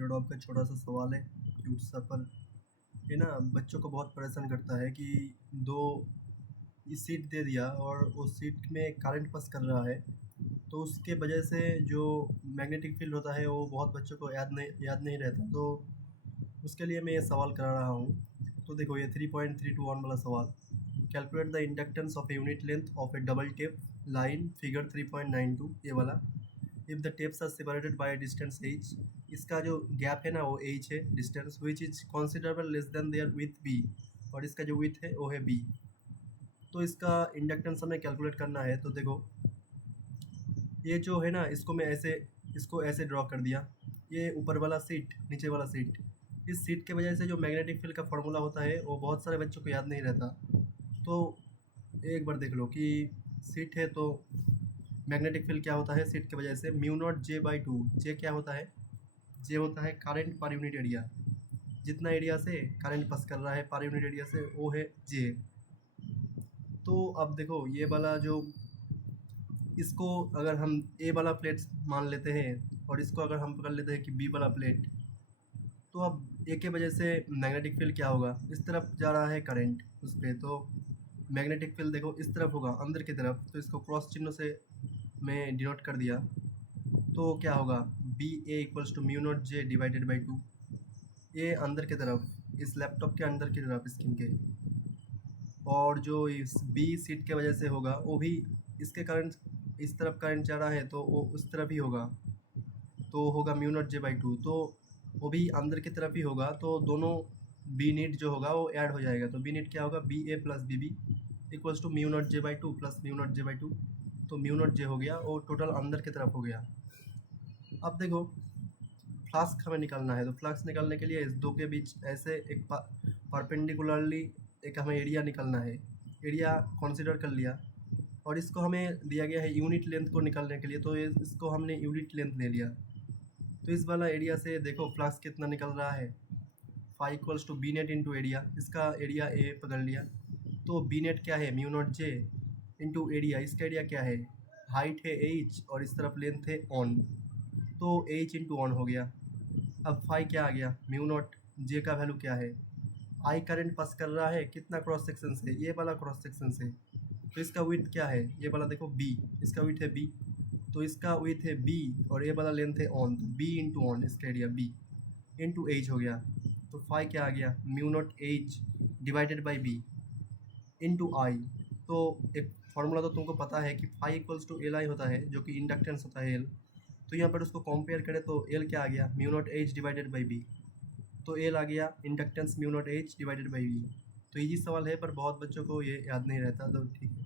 फिरोडॉप का छोटा सा सवाल है, क्यूट सा, पर ये ना बच्चों को बहुत परेशान करता है कि दो सीट दे दिया और उस सीट में करंट पास कर रहा है, तो उसके वजह से जो मैग्नेटिक फील्ड होता है वो बहुत बच्चों को याद नहीं रहता। तो उसके लिए मैं ये सवाल करा रहा हूँ। तो देखो, ये 3.321 वाला सवाल, calculate the inductance of unit length of a double tape line figure 3.92, ये वाला। If the tapes are separated by distance h, इसका जो गैप है ना वो h है, distance which is considerable less than there with b, और इसका जो विथ है वो है b। तो इसका इंडक्टेंस हमें कैलकुलेट करना है। तो देखो, ये जो है ना, इसको ऐसे ड्रॉ कर दिया। ये ऊपर वाला सीट, नीचे वाला सीट, इस सीट के वजह से जो मैग्नेटिक फील्ड का फॉर्मूला होता है वो बहुत सारे बच्चों को याद नहीं रहता। तो एक बार देख लो कि सीट है तो मैग्नेटिक फील्ड क्या होता है सीट की वजह से, mu not J by two. J क्या होता है? जे होता है करंट पर यूनिट एरिया, जितना एरिया से करंट पास कर रहा है पर यूनिट एरिया से, वो है जे। तो अब देखो, ये वाला जो, इसको अगर हम ए वाला प्लेट मान लेते हैं और इसको अगर हम पकड़ लेते हैं कि बी वाला प्लेट, तो अब ए के वजह से मैग्नेटिक फील्ड क्या होगा, इस तरफ जा रहा है करंट उस पर, तो मैग्नेटिक फील्ड देखो इस तरफ होगा, अंदर की तरफ। तो इसको क्रॉस चिन्ह से मैं डिनोट कर दिया। तो क्या होगा, B A equals to mu not J divided by two. ये अंदर की तरफ, इस लैपटॉप के अंदर की तरफ, स्क्रीन के। और जो इस बी सीट के वजह से होगा वो भी इसके करंट, इस तरफ करंट जा रहा है तो वो उस तरफ ही होगा, तो होगा mu naught J by two. तो वो भी अंदर की तरफ ही होगा, तो दोनों बी नीट जो होगा वो ऐड हो जाएगा। तो बी नीट क्या होगा, B A plus B B equals to mu not J by two plus mu not J by two. तो म्यू नॉट जे हो गया और टोटल अंदर की तरफ हो गया। अब देखो, फ्लास्क हमें निकालना है। तो फ्लास्क निकालने के लिए इस दो के बीच ऐसे एक परपेंडिकुलरली एक हमें एरिया निकालना है। एरिया कंसिडर कर लिया, और इसको हमें दिया गया है यूनिट लेंथ को निकालने के लिए, तो इसको हमने यूनिट लेंथ ले लिया। तो इस वाला एरिया से देखो फ्लास्क कितना निकल रहा है, five equals to B net into area. इसका एरिया ए पकड़ लिया, तो बी नेट क्या है, mu not J into area. इसका एरिया क्या है, हाइट है एच और इस तरफ लेंथ है ऑन, तो एच इंटू ऑन हो गया। अब फाइव क्या आ गया, म्यू नॉट जे का वैल्यू क्या है, आई करंट पास कर रहा है कितना क्रॉस सेक्शन से, ये वाला क्रॉस सेक्शन से। तो इसका विड्थ क्या है, ये वाला देखो बी, इसका विड्थ है बी, तो इसका विड्थ है बी और ये वाला लेंथ है ऑन, तो बी इंटू ऑन, इसका एरिया बी इंटू एच हो गया। तो फाइव क्या आ गया, mu not H divided by B into I. तो एक फार्मूला तो तुमको पता है कि five equals to L I होता है, जो कि इंडक्टेंस होता है एल। तो यहाँ पर उसको कंपेयर करें तो एल क्या आ गया, mu not H divided by B. तो एल आ गया inductance mu not H divided by B. तो इजी सवाल है पर बहुत बच्चों को ये याद नहीं रहता, तो ठीक है।